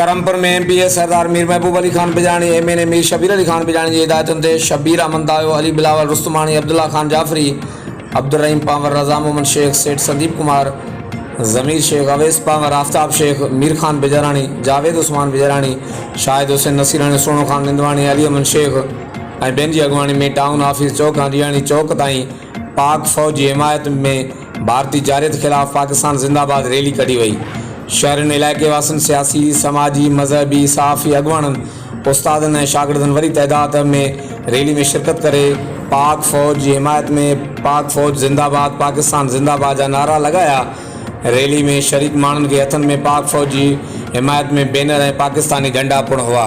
करमपुर में MPA सरदार मीर महबूब Ali Khan Bijani, MNA Mir Shabir Ali Khan Bijani जी हिदायतुनि ते शबीर अहमद दायो, अली बिलावल रुस्तमानी, अब्दुल्ला खान जाफरी, अब्दुल रहीम पावर, रज़ा मोहम्मद शेख, सेठ संदीप कुमार, ज़मीर शेख, अवैस पावर, आफ्ताब शेख, मीर खान बिजरानी, जावेद उस्मान बिजरानी, शाहिद हुसैन नसीरानी, सोनो खान निंदवानी, अली अमन शेख ऐं ॿियनि जी अॻुवाणी में टाउन ऑफिस चौक खां ॾियाणी चौक ताईं पाक फ़ौज जी हिमायत में भारतीय जारियत ख़िलाफ़ पाकिस्तान ज़िंदाबाद रैली कढी वई। शहरनि इलाइक़े वासियुनि, सियासी, समाजी, मज़हबी, सहाफ़ी अॻुवाणनि, उस्तादनि ऐं शागिर्दनि वॾी तइदाद में रैली में शिरकत करे पाक फ़ौज जी हिमायत में पाक फ़ौज ज़िंदाबाद, पाकिस्तान ज़िंदाबाद जा नारा लॻाया। रैली में शरीक माण्हुनि के हथनि में पाक फ़ौज जी हिमायत में बैनर ऐं पाकिस्तानी झंडा पिणु हुआ।